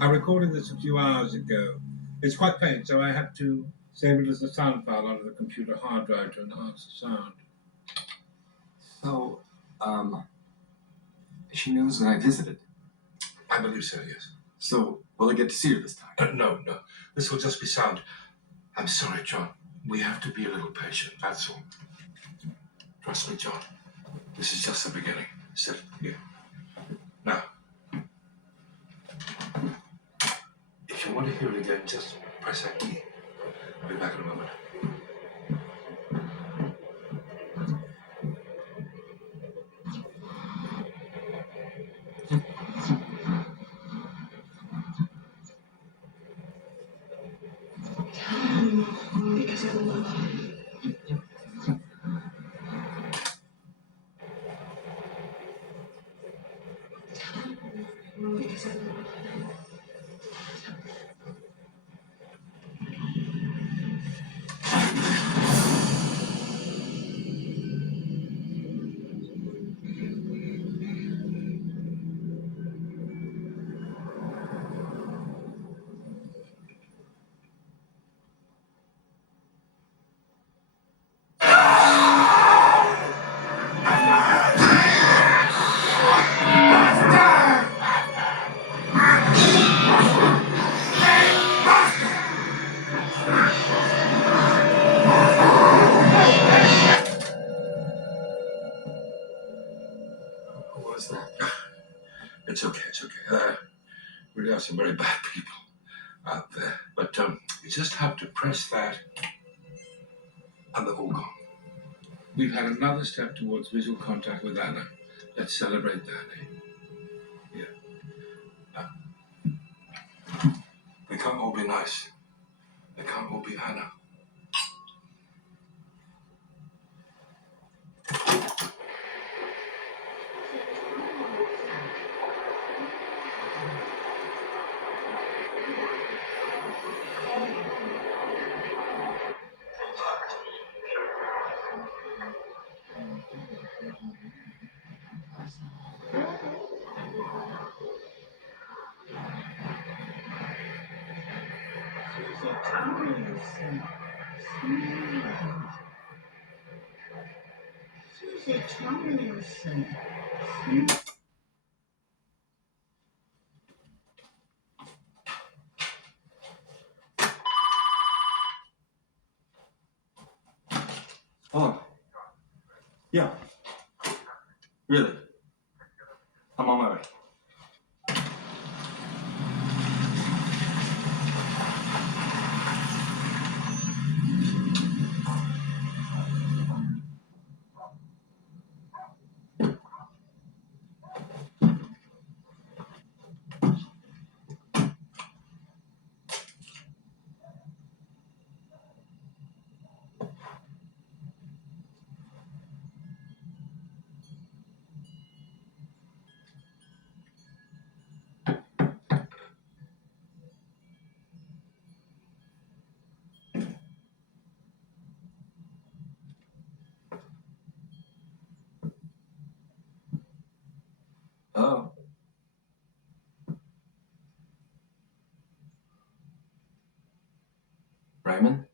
I recorded this a few hours ago. It's quite faint, so I had to save it as a sound file onto the computer hard drive to enhance the sound. So, she knows that I visited. I believe so, yes. So, will I get to see her this time? No. This will just be sound. I'm sorry, John. We have to be a little patient, that's all. Trust me, John. This is just the beginning. Sit here. Now, if you want to hear it again, just press that key. I'll be back in a moment. Because I love you. Because I love you. What was that? It's okay. Really are some very bad people out there. But you just have to press that and they're all gone. We've had another step towards visual contact with Anna. Let's celebrate that, eh? They can't all be nice. They can't all be Anna. Susie Tomlinson. Oh. Yeah. Really? I'm on my way. Oh. Raymond?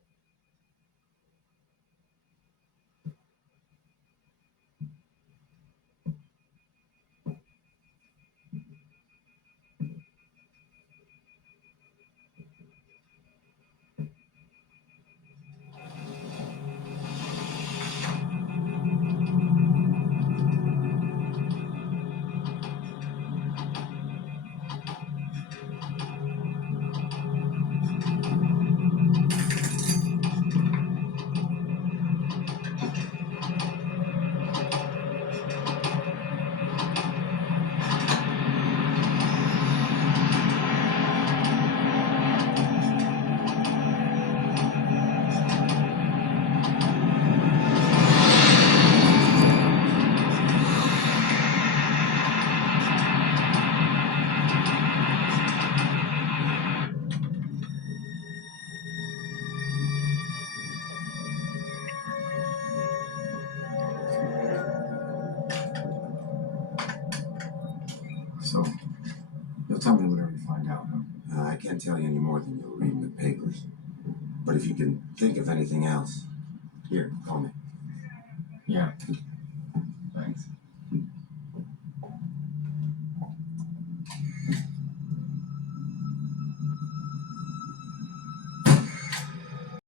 I can't tell you any more than you'll read in the papers. But if you can think of anything else, here, call me. Yeah.